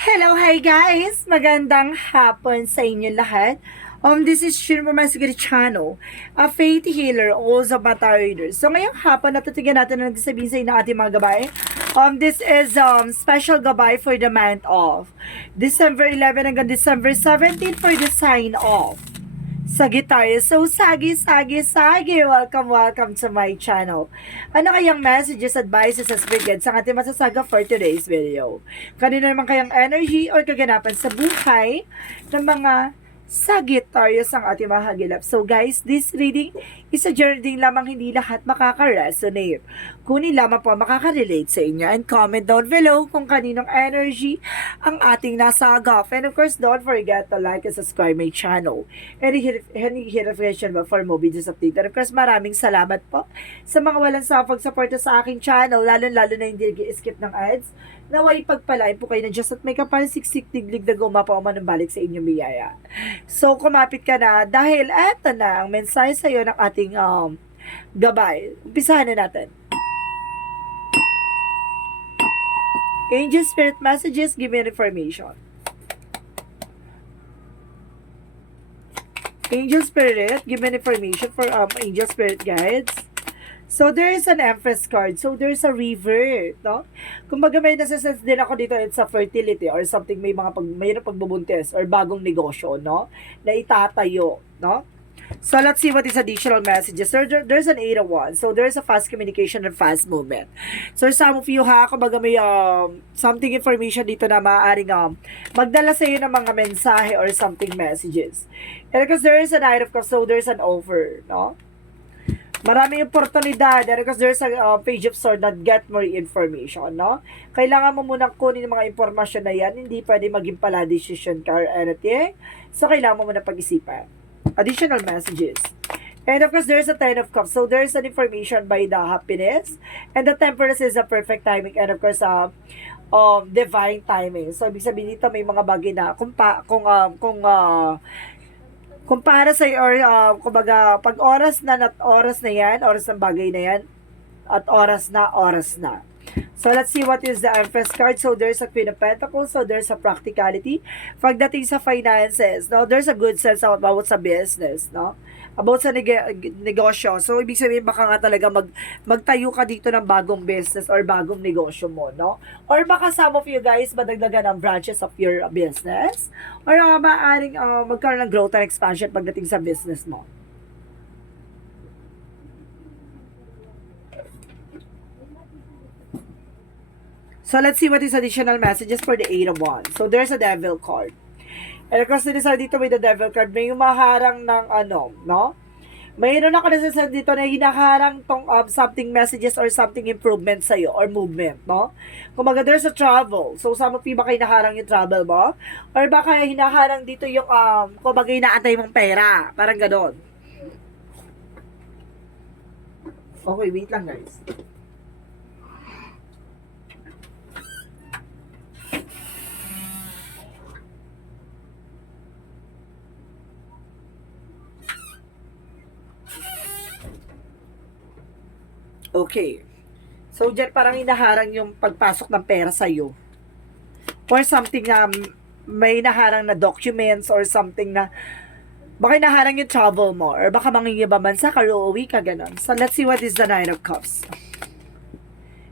Hello, hi guys! Magandang hapon sa inyo lahat. This is Shin from my channel, a faith healer, also mata reader. So ngayong hapon, natutigan natin ang nagsasabihin sa inyo ng ating mga gabay. This is special gabay for the month of December 11 hanggang December 17 for the sign of Sagittarius. So, sagi. Welcome to my channel. Ano kayang messages, advices, as brigades ang ating masasaga for today's video? Kanino naman kayang energy or kaganapan sa buhay ng mga Sagittarius ang ating mahagilap. So guys, this reading is a journey lamang, hindi lahat makaka-resonate. Kunin lamang po makaka-relate sa inyo and comment down below kung kaninong energy ang ating nasa agaf. And of course, don't forget to like and subscribe my channel. And hit notification bell for more videos update. And of course, maraming salamat po sa mga walang sawang pag-support sa aking channel, lalo na hindi skip ng ads. Naway pagpalain po kayo ng Diyos at may kapalisiksik diglig na gumapaw man balik sa inyong biyaya. So, kumapit ka na dahil eto na ang mensahe sa iyo ng ating gabay. Umpisahan na natin. Angel Spirit Messages, give me information. Angel Spirit, give me information for Angel Spirit Guides. So, there is an Empress card. So, there is a river, no? Kumbaga may nasa-sense din ako dito, it's a fertility or something, mayroong pagbubuntis or bagong negosyo, no? Na itatayo, no? So, let's see what is additional messages. There's an 8 of Wands. So, there's a fast communication and fast movement. So, some of you ha, kumbaga may something information dito na maaaring magdala sa iyo ng mga mensahe or something messages. And because there is a Knight of Cups, so there's an offer, no? Maraming oportunidad because there's a page of sword that get more information, no? Kailangan mo munang kunin yung mga impormasyon na yan. Hindi pwede maging pala decision ka or anything. So, kailangan mo munang pag-isipan. Additional messages. And of course, there's a 10 of Cups. So, there's an information by the happiness. And the temperance is a perfect timing. And of course, divine timing. So, ibig sabihin dito, may mga bagay na kung para sa or kumbaga pag oras na yan, oras ng bagay na yan at oras na. So let's see what is the Empress card. So there's a Queen of Pentacles, so there's a practicality. Pagdating sa finances, no, there's a good sense about sa business, no? About sa negosyo. So ibig sabihin baka nga talaga magtayo ka dito ng bagong business or bagong negosyo mo, no? Or baka some of you guys madagdagan ang branches of your business or maaaring magkaroon ng growth and expansion pagdating sa business mo. So, let's see what is additional messages for the 8 of Wands. So, there's a Devil card. And of course, dito with the Devil card, may humaharang ng no? Mayroon ako nasasabi dito na hinaharang tong something messages or something improvement sa'yo or movement, no? Kumbaga, there's a travel. So, some of you baka hinaharang yung travel mo? Or baka hinaharang dito yung, kumbaga, inaantay mong pera. Parang ganon. Okay, wait lang guys. Okay. So, dyan parang inaharang yung pagpasok ng pera sa'yo. Or something na may naharang na documents or something na baka inaharang yung travel mo or baka mangingibang bansa ka, uuwi ka, ganun. So, let's see what is the Nine of Cups.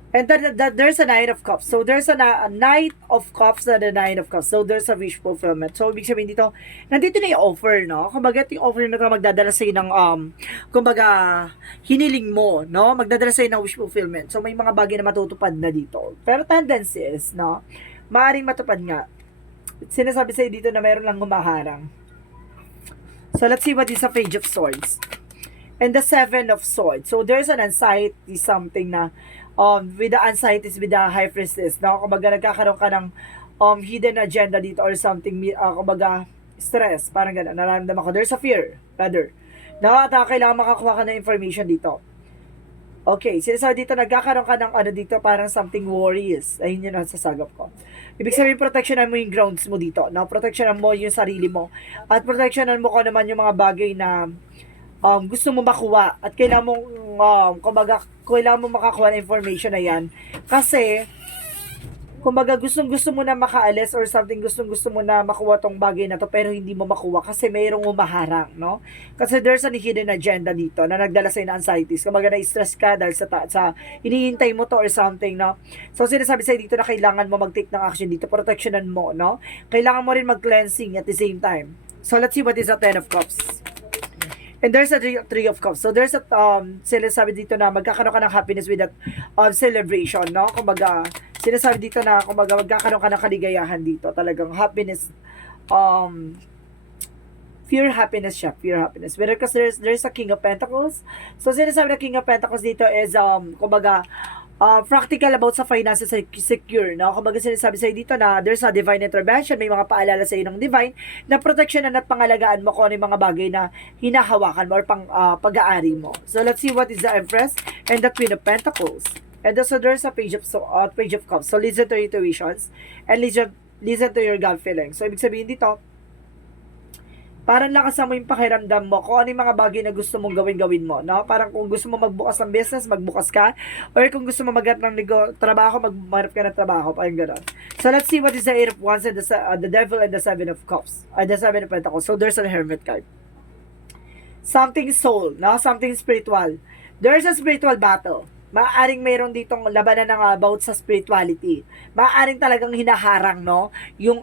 And there's a Knight of Cups. So, there's a Knight of Cups na the Nine of Cups. So, there's a wish fulfillment. So, ibig sabihin dito, nandito na yung offer, no? Kumbaga, yung offer na ito magdadala sa'yo ng, kumbaga, hiniling mo, no? Magdadala sa'yo ng wish fulfillment. So, may mga bagay na matutupad na dito. Pero tendency is, no? Maaring matupad nga. Sinasabi sa'yo dito na mayroon lang humaharang. So, let's see what is a Page of Swords. And the Seven of Swords. So, there's an anxiety, something na, with the anxieties, with the high priestess, no? Kumbaga, nagkakaroon ka ng hidden agenda dito or something, kumbaga, stress, parang gano'n, nararamdaman ko. There's a fear, rather. No? At kailangan makakuha ka ng information dito. Okay, sinasabi dito, nagkakaroon ka ng dito, parang something worries. Ayun yun ang sasagap ko. Ibig sabihin, protectionan mo yung grounds mo dito, no? Protectionan mo yung sarili mo. At protectionan mo ko naman yung mga bagay na gusto mo makuha at kailangan mong kumbaga kailangan mo makakuha ng information na yan kasi kumbaga gustong-gusto mo na makaalis or something, gustong-gusto mo na makuha tong bagay na to pero hindi mo makuha kasi mayroong umaharang, no? Kasi there's a hidden agenda dito na nagdala sa'yo ng anxieties. Kumbaga na-stress ka dahil sa hinihintay mo to or something, no? So sinasabi sa'yo dito na kailangan mo mag-take ng action dito, protectionan mo, no? Kailangan mo rin mag-cleansing at the same time. So let's see what is the Ten of Cups. And there's a three of cups. So there's a sinasabi dito na magkakaroon ka ng happiness with that celebration, no? Kumbaga sinasabi dito na kumbaga magkakaroon ka ng kaligayahan dito. Talagang happiness, pure happiness siya, pure happiness. Because there's a King of Pentacles. So sinasabi na King of Pentacles dito is kumbaga practical about sa finances secure, no? Kumbaga sinasabi sa'yo dito na there's a divine intervention, may mga paalala sa'yo ng divine na proteksyonan at pangalagaan mo kung ano yung mga bagay na hinahawakan mo or pag-aari mo. So let's see what is the Empress and the Queen of Pentacles. And also there's a Page of Cups. So listen to your intuitions and listen to your gut feeling. So ibig sabihin dito, parang lakasan mo yung pakiramdam mo kung ano yung mga bagay na gusto mong gawin mo, no? Parang kung gusto mo magbukas ng business, magbukas ka. Or kung gusto mo maghanap ng trabaho, maghanap ka ng trabaho. Parang gano'n. So, let's see what is the Eight of Wands and the Devil and the Seven of Cups. The Seven of Pentacles. So, there's a Hermit card. Something soul, no? Something spiritual. There's a spiritual battle. Maaaring mayroon ditong labanan ng about sa spirituality. Maaaring talagang hinaharang, no? Yung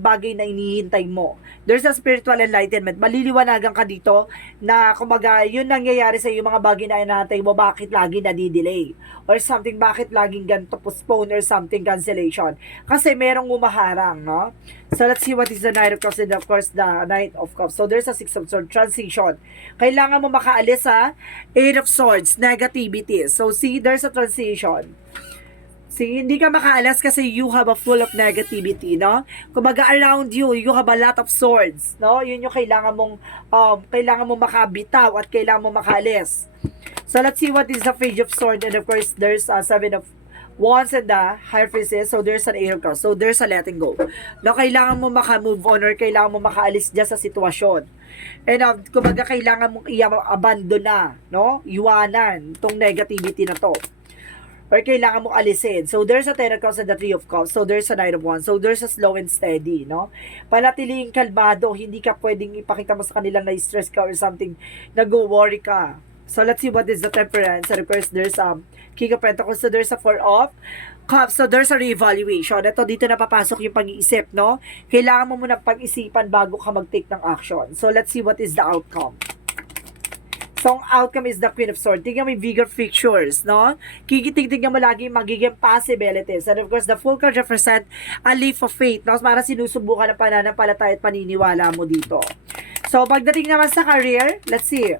bagay na inihintay mo. There's a spiritual enlightenment. Maliliwanagan ka dito na kumbaga yun nangyayari sa yung mga bagay na inahantay mo, bakit lagi nadidelay or something, bakit laging ganito postpone or something, cancellation. Kasi merong umaharang, no? So let's see what is the Knight of Cups and of course the Knight of Cups. So there's a Six of Swords, transition. Kailangan mo makaalis sa Eight of Swords, negativity. So see, there's a transition. See, hindi ka makaalas kasi you have a full of negativity, no? Kumbaga around you, you have a lot of swords, no? Yun yung kailangan mong makabitaw at kailangan mong makaalis. So let's see what is the Page of Swords and of course there's a Seven of Wands and the High Priestess. So there's an Eight of Cups. So there's a letting go. No, kailangan mo maka-move on or kailangan mo makaalis dyan sa sitwasyon. And kumbaga kailangan mong i-abandon na, no? Iwanan tong negativity na to. Or kailangan mong alisin. So there's a Ten of Cups and the Three of Cups. So there's a Knight of Wands. So there's a slow and steady, no? Panatiling kalmado. Hindi ka pwedeng ipakita mo sa kanila na stress ka or something, nag-worry ka. So let's see what is the Temperance. And of course there's King of Pentacles. So there's a Four of Cups. So there's a reevaluation. Ito, dito na papasok yung pag-iisip, no? Kailangan mo muna pag-isipan bago ka mag-take ng action. So let's see what is the outcome. So, ang outcome is the Queen of Swords. Tingnan mo yung bigger pictures, no? Tingnan mo lagi magiging possibilities. And of course, the full card represent a leap of faith, no? Para sinusubukan ng pananampalataya at paniniwala mo dito. So, pagdating naman sa career, let's see.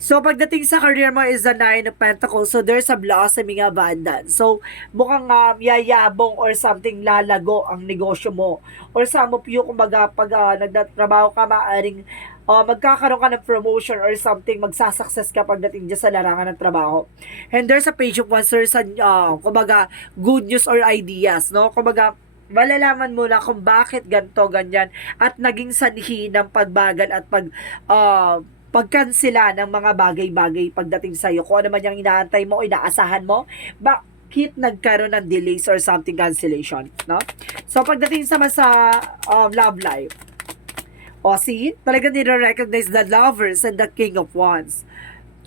So, pagdating sa career mo is the Nine of Pentacles. So, there's a blossoming abundance. So, mukhang yayabong or something lalago ang negosyo mo. Or sa mo piyo, kumbaga, pag nagtatrabaho ka, maaaring magkakaroon ka ng promotion or something, magsasucess ka pagdating dyan sa larangan ng trabaho. And there's a Page of Wands, there's a, kumbaga, good news or ideas, no? Kumbaga, malalaman mo na kung bakit ganito, ganyan, at naging sanhi ng pagbagal at pagkansela ng mga bagay-bagay pagdating sa'yo. Kung ano man yung inaantay mo, inaasahan mo, bakit nagkaroon ng delays or something, cancellation, no? So, pagdating sa love life, see, talaga nire-recognize the Lovers and the King of Wands.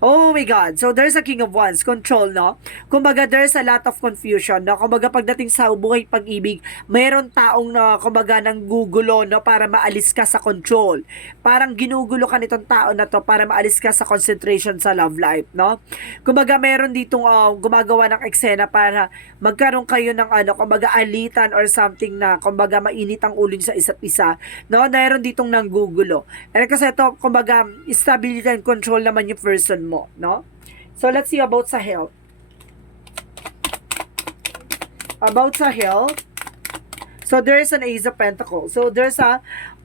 Oh my God. So, there's a King of Wands. Control, no? Kumbaga, there's a lot of confusion, no? Kumbaga, pagdating sa buhay pag-ibig, mayroon taong, kumbaga, nang gugulo, no? Para maalis ka sa control. Parang ginugulo ka nitong tao na to para maalis ka sa concentration sa love life, no? Kumbaga, meron ditong gumagawa ng eksena para magkaroon kayo ng, kumbaga, alitan or something na, kumbaga, mainit ang ulo sa isa't isa, no? Meron ditong nang gugulo. And kasi ito, kumbaga, stability and control naman yung person mo, no? So, let's see about sa health. About sa health, so, there's an Ace of Pentacles. So, there's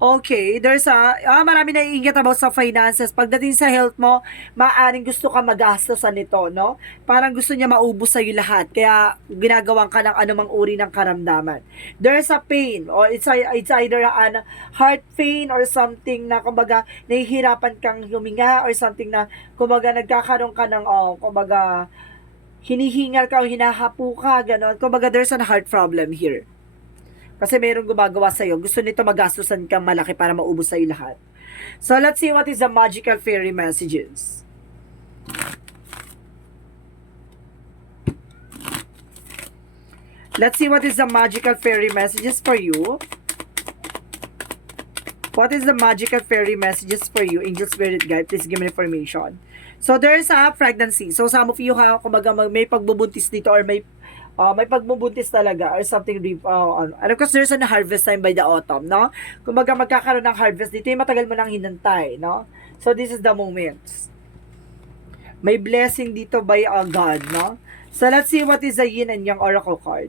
marami na iingat about sa finances. Pagdating sa health mo, maaaring gusto ka magastos nito, no? Parang gusto niya maubos sa'yo lahat. Kaya, ginagawan ka ng anumang uri ng karamdaman. There's a pain, or it's either a heart pain or something na, kumbaga, nahihirapan kang huminga or something na, kumbaga, nagkakaroon ka ng, kumbaga, hinihingal ka o hinahapo ka, gano'n. Kumbaga, there's a heart problem here. Kasi mayroong gumagawa sa'yo. Gusto nito magastusan kang malaki para maubos sa'yo lahat. So, let's see what is the magical fairy messages. Let's see what is the magical fairy messages for you. What is the magical fairy messages for you? Angel Spirit Guide, please give me information. So, there is a pregnancy. So, some of you ha, kumbaga may pagbubuntis dito or may pagbubuntis talaga or something and of course there's a harvest time by the autumn, no? Kumbaga magkakaroon ng harvest dito, yung matagal mo nang hinantay, no? So this is the moment. May blessing dito by God, no? So let's see what is the yin and yang oracle card.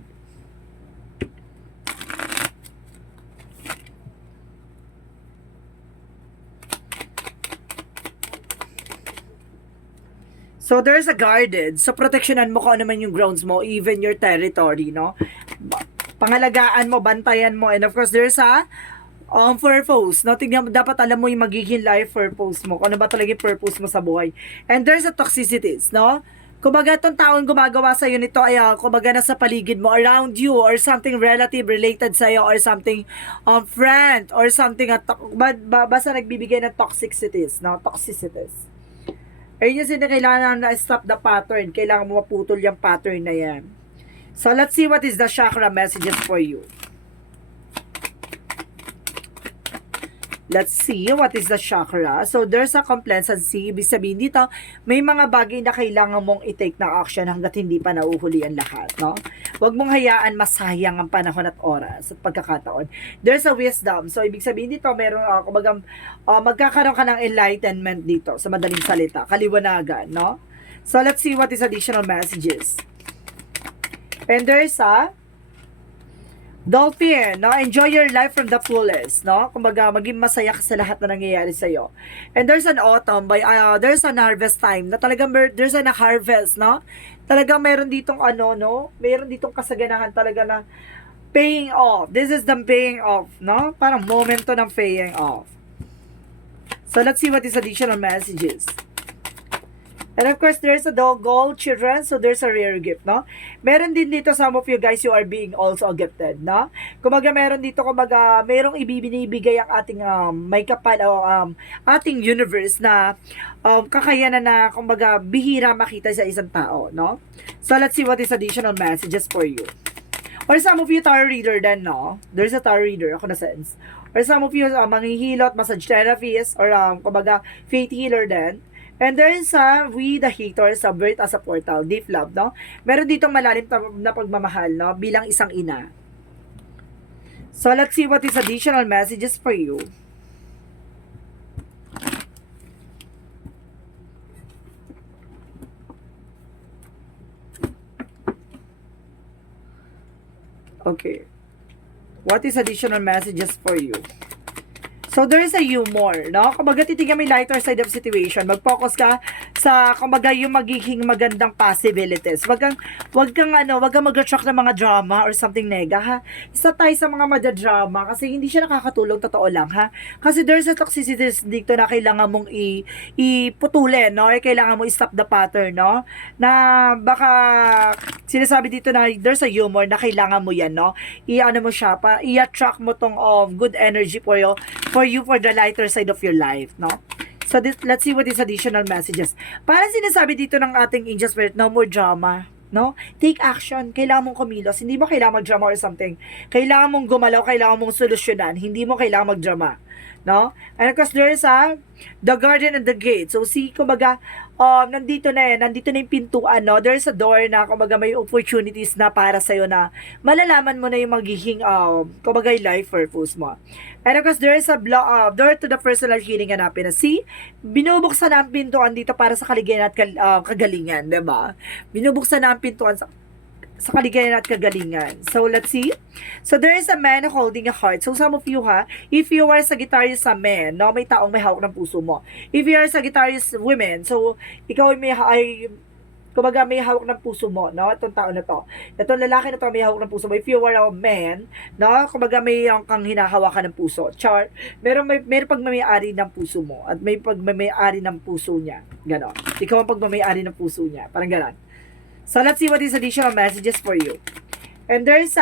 So, there's a guarded. So, protectionan mo kung ano man yung grounds mo, even your territory, no? Pangalagaan mo, bantayan mo. And of course, there's a purpose, no? Tingnan mo, dapat alam mo yung magiging life purpose mo. Kung ano ba talaga yung purpose mo sa buhay. And there's a toxicities, no? Kumbaga, itong taong gumagawa sa'yo nito ay, kumbaga, nasa paligid mo, around you, or something relative related sa'yo, or something friend, or something, basta nagbibigay ng toxicities, no? Toxicities. Ayun yung sila kailangan na stop the pattern. Kailangan mo maputol yung pattern na yan. So, let's see what is the chakra messages for you. Let's see what is the chakra. So, there's a complacency. Ibig sabihin dito, may mga bagay na kailangan mong i-take na action hanggat hindi pa nauhuli ang lahat, no? Huwag mong hayaan masayang ang panahon at oras at pagkakataon. There's a wisdom. So, ibig sabihin dito, meron, magkakaroon ka ng enlightenment dito sa madaling salita. Kaliwanagan, no? So, let's see what is additional messages. And there's a Dolphin, no? Enjoy your life from the fullest, no? Kumbaga, maging masaya ka sa lahat na nangyayari sa'yo. And there's an autumn, there's an harvest time, na talagang there's an harvest, no? Talagang meron ditong no? Meron ditong kasaganahan talaga na paying off. This is the paying off, no? Parang momento ng paying off. So, let's see what is additional messages. And of course, there's a gold children, so there's a rare gift, no? Meron din dito, some of you guys, you are being also gifted, no? Kumbaga, meron dito, kumbaga, merong ibibinibigay ang ating may kapal, ating universe na kakayanan na, kumbaga, bihira makita sa isang tao, no? So, let's see what is additional messages for you. Or some of you, tarot reader din, no? There's a tarot reader, ako na sense. Or some of you, manghihilot, massage therapist, or kumbaga, faith healer din. And there is we the haters, birth as a portal, deep love, no? Meron ditong malalim na pagmamahal, no? Bilang isang ina. So, let's see what is additional messages for you. Okay. What is additional messages for you? So, there is a humor, no? Kumbaga, titignan mo yung lighter side of situation. Mag-focus ka sa, kumbaga, yung magiging magandang possibilities. Wag kang mag-attract ng mga drama or something nega, ha? Isa tayo sa mga madadrama kasi hindi siya nakakatulong, totoo lang, ha? Kasi there's a toxicity dito na kailangan mong iputulin, no? Or kailangan mo i-stop the pattern, no? Na baka, sinasabi dito na there's a humor na kailangan mo yan, no? I-ano mo siya, i-attract mo tong good energy for the lighter side of your life, no? So, let's see what is additional messages. Parang sinasabi dito ng ating angel spirit, no more drama, no? Take action. Kailangan mong kumilos. Hindi mo kailangan mag-drama or something. Kailangan mong gumalaw, kailangan mong solusyonan. Hindi mo kailangan mag-drama, no? And of course, there is the garden and the gate. So, see, kumbaga, nandito na yung pintuan, no? There's a door na, kumbaga, may opportunities na para sa'yo na malalaman mo na yung magiging, kumbaga, life purpose mo. And of course, there is a door to the personal healing and happiness. See, binubuksan na ang pintuan dito para sa kaligayahan at kagalingan, diba? Binubuksan na ang pintuan sa kaligayahan at kagalingan. So, let's see. So, there is a man holding a heart. So, some of you, if you are Sagittarius sa men, no, may taong may hawak ng puso mo. If you are Sagittarius women, so, ikaw ay kumbaga may hawak ng puso mo, no? Itong tao na to. Itong lalaki na to may hawak ng puso mo. If you are a man, no? Kumbaga may kang hinahawakan ng puso. Char, meron pagmamayari ng puso mo at may pagmamayari ng puso niya. Ganon. Ikaw ang pagmamayari ng puso niya. Parang ganon. So, let's see what is additional messages for you. And there's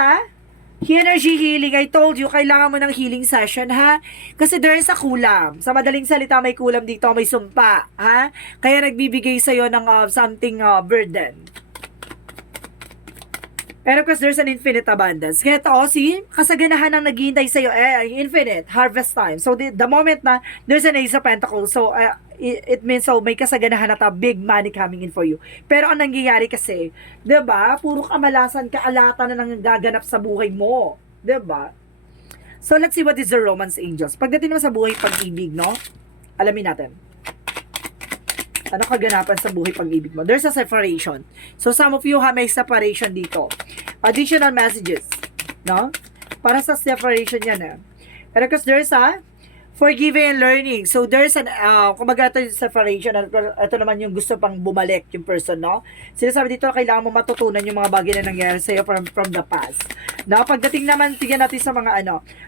Energy healing, I told you, kailangan mo ng healing session, ha? Kasi there is a kulam. Sa madaling salita, may kulam dito, may sumpa, ha? Kaya nagbibigay sa'yo ng something burden. Pero because there's an infinite abundance. Kaya ito, see, kasaganahan ang naghihintay sa'yo, infinite, harvest time. So, the moment na there's an Ace of Pentacles, so, it means, so, may kasaganahan at a big money coming in for you. Pero ang nangyayari kasi, 'di ba? Puro kamalasan, kaalatan na nangaganap sa buhay mo, 'di ba? So let's see what is the romance angels. Pagdating naman sa buhay pag-ibig, no? Alamin natin. Ano kaganapan sa buhay pag-ibig mo? There's a separation. So some of you may separation dito. Additional messages, no? Para sa separation yan, Pero because there's a forgiving and learning. So, there's an, kumbaga ito yung separation. Ito naman yung gusto pang bumalik yung person, no? Sinasabi dito, kailangan mo matutunan yung mga bagay na nangyari sa'yo from the past. No? Pagdating naman, tignan natin sa mga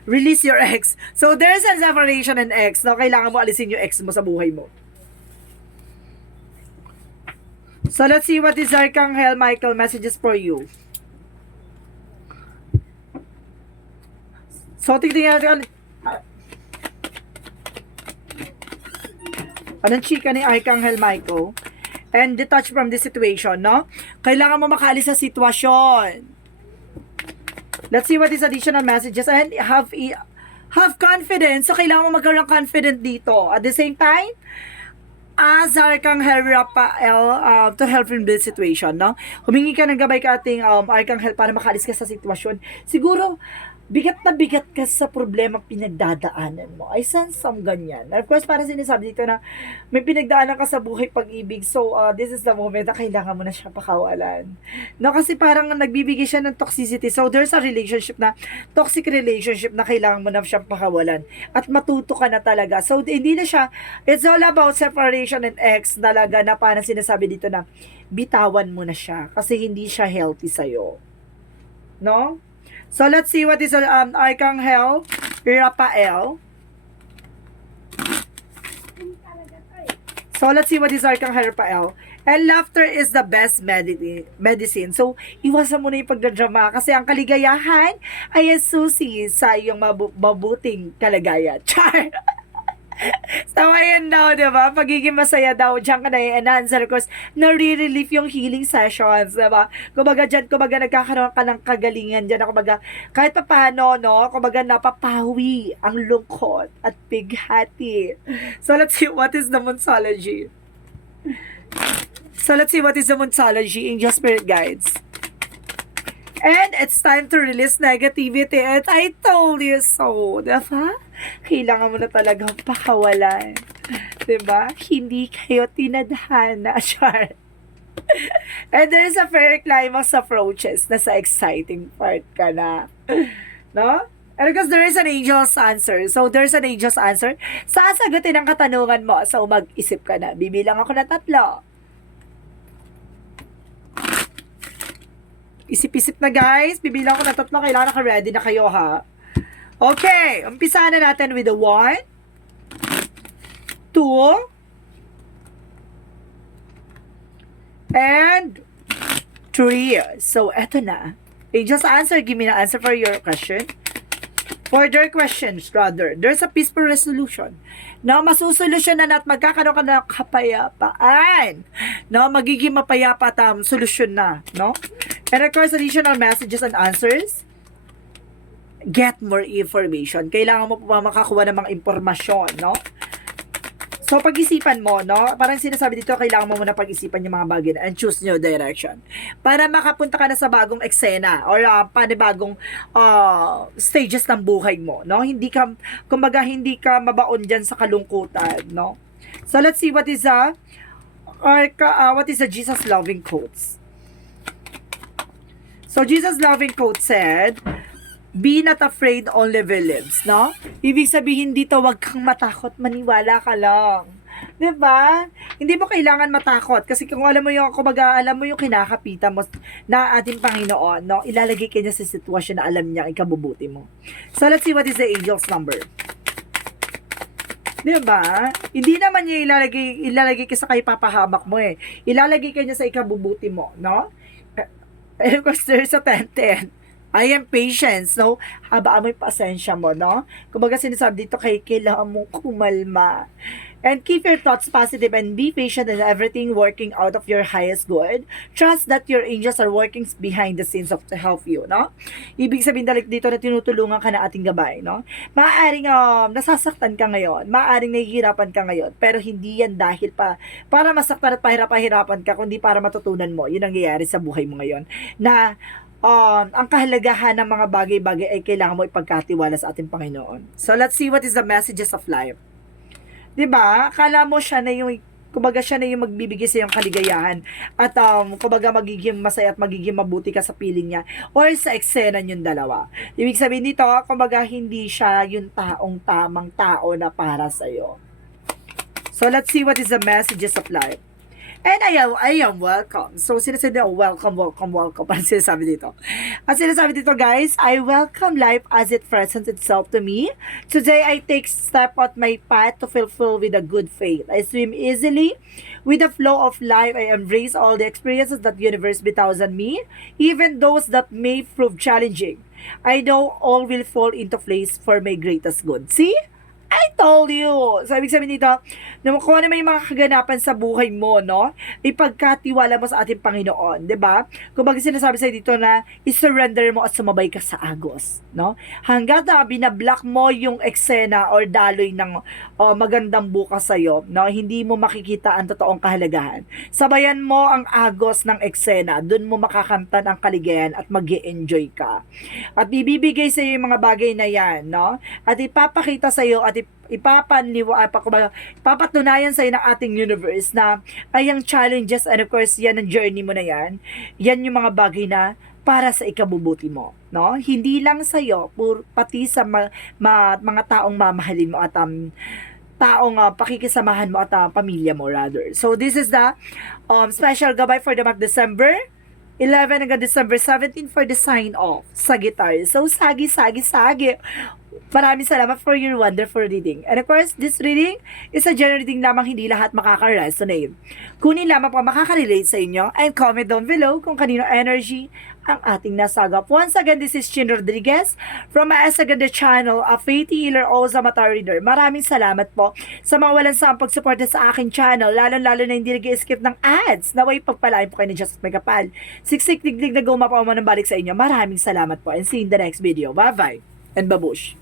release your ex. So, there's a separation and ex, no? Kailangan mo alisin yung ex mo sa buhay mo. So, let's see what is Archangel Michael messages for you. So, tignan natin, anong chika ni Archangel Michael? And detach from this situation, no? Kailangan mo makaalis sa sitwasyon. Let's see what is additional messages. And have confidence. So, kailangan mo magkaroon ng confident dito. At the same time, as Archangel Raphael to help in this situation, no? Humingi ka ng gabay ka ating Archangel para makaalis ka sa sitwasyon. Siguro, bigat na bigat ka sa problema pinagdadaanan mo. I sense some ganyan. Of course, para sinasabi dito na may pinagdaanan ka sa buhay pag-ibig. So, this is the moment na kailangan mo na siya pakawalan. No, kasi parang nagbibigay siya ng toxicity. So, there's a relationship na, toxic relationship na kailangan mo na siyang pakawalan. At matuto ka na talaga. So, hindi na siya, it's all about separation and ex talaga na parang sinasabi dito na bitawan mo na siya kasi hindi siya healthy sa'yo. No? So, let's see what is Archangel Raphael. So, let's see what is Archangel Raphael. And laughter is the best medicine. So, iwasan mo na yung pagdadrama kasi ang kaligayahan ay susi sa iyong mabuting kalagayan. Char! So, ayun daw, diba? Pagiging masaya daw, dyan ka na i-enhance. Of course, nare-relief yung healing sessions, diba? Kumbaga dyan, nagkakaroon ka ng kagalingan dyan. Kumbaga, kahit pa paano, no? Kumbaga, napapawi ang lungkot at bighati. So, let's see what is the Monsology. So, let's see what is the Monsology, Angel Spirit Guides. And it's time to release negativity. And I told you so, diba? Kailangan mo na talagang pakawalan. Diba? Hindi kayo tinadhana, Char. And there's a fair climax approaches. Nasa exciting part ka na. No? And because there is an angel's answer. So, there's an angel's answer. Sasagutin ang katanungan mo. So, mag-isip ka na. Bibilang ako na 3. Isip-isip na guys. Bibilang ko na 3. Kailangan naka-ready na kayo ha. Okay. Umpisa na natin with the 1, 2, and 3. So, eto na. Just answer. Give me an answer for your question. For their questions, rather. There's a peaceful resolution. No, masusolusyonan at magkakaroon ka ng kapayapaan. No, magiging mapayapa at solusyon na. No? And of course, additional messages and answers. Get more information. Kailangan mo pa makakuha ng mga impormasyon, no? So, pag-isipan mo, no? Parang sinasabi dito, kailangan mo muna pag-isipan yung mga bagay and choose new direction. Para makapunta ka na sa bagong eksena or panibagong stages ng buhay mo, no? Hindi ka, kumbaga, hindi ka mabaon dyan sa kalungkutan, no? So, let's see what is the Jesus loving quotes. So, Jesus loving quote said, be not afraid, only believes, no? Ibig sabihin dito, wag kang matakot, maniwala ka lang. 'Di ba? Hindi mo kailangan matakot kasi kung alam mo yung, kumbaga, alam mo yung kinakapitan mo na ating Panginoon, no? Ilalagay ka niya sa sitwasyon na alam niya ikabubuti mo. So, let's see what is the angel's number. 'Di ba? Hindi naman niya ilalagay ka sa kay papahamak mo eh. Ilalagay ka niya sa ikabubuti mo, no? And of course, there's a 10-10. I am patience, no? Habaan mo yung pasensya mo, no? Kumbaga sinasabi dito, kailangan mo kumalma. And keep your thoughts positive and be patient in everything working out of your highest good. Trust that your angels are working behind the scenes to help you, no? Ibig sabihin dito na tinutulungan ka na ating gabay, no? Maaaring nasasaktan ka ngayon, maaaring nahihirapan ka ngayon, pero hindi yan dahil para masaktan at pahirapan ka, kundi para matutunan mo. Yun ang nangyayari sa buhay mo ngayon. Na ang kahalagahan ng mga bagay-bagay ay kailangan mo ipagkatiwala sa ating Panginoon. So let's see what is the messages of life. 'Di ba? Akala mo siya na yung kumbaga siya na yung magbibigay sa iyong kaligayahan at kumbaga magiging masaya at magiging mabuti ka sa piling niya or sa eksena niyong dalawa. Ibig sabihin nito, kumbaga hindi siya yung taong tamang tao na para sa iyo. So let's see what is the messages of life. And I am welcome. So, sinasabi dito, welcome. Parang sinasabi dito. At sinasabi dito, guys, I welcome life as it presents itself to me. Today, I take step on my path to fulfill with a good faith. I swim easily with the flow of life. I embrace all the experiences that the universe bestows on me, even those that may prove challenging. I know all will fall into place for my greatest good. See? I told you. So, ibig sabihin dito, na kung ano may mga kaganapan sa buhay mo, no? Ipagkatiwala mo sa ating Panginoon, 'di ba? Kung bakit sinasabi sa dito na i-surrender mo at sumabay ka sa agos, no? Hangga't binablock mo yung eksena or daloy ng magandang bukas sa iyo, no? Hindi mo makikita ang totoong kahalagahan. Sabayan mo ang agos ng eksena, doon mo makakamtan ang kaligayahan at mag-e-enjoy ka. At ibibigay sa iyo yung mga bagay na 'yan, no? At ipapakita sa iyo at ipapatunayan sa iyo ng ating universe na ay ang challenges and of course yan ang journey mo na yan yung mga bagay na para sa ikabubuti mo, no? Hindi lang sa iyo, pati sa mga taong mamahalin mo at taong pakikisamahan mo at pamilya mo rather. So this is the special gabay for the month December 11 hanggang December 17 for the sign off sa guitar. So sagi. Maraming salamat for your wonderful reading. And of course, this reading is a general reading lamang, hindi lahat makaka-resonate. Kunin lamang pa makaka-relate sa inyo and comment down below kung kanino energy ang ating nasagap. Once again, this is Chin Rodriguez from my Asaganda channel, a faith healer, also Mata Reader. Maraming salamat po sa mga walang sawang pagsuporta sa aking channel, lalo na hindi nag-skip ng ads. Naway pagpalain po kayo ni Just May Kapal. Siksik digdig na gumapaw mo ng balik sa inyo. Maraming salamat po and see you in the next video. Bye-bye and babush!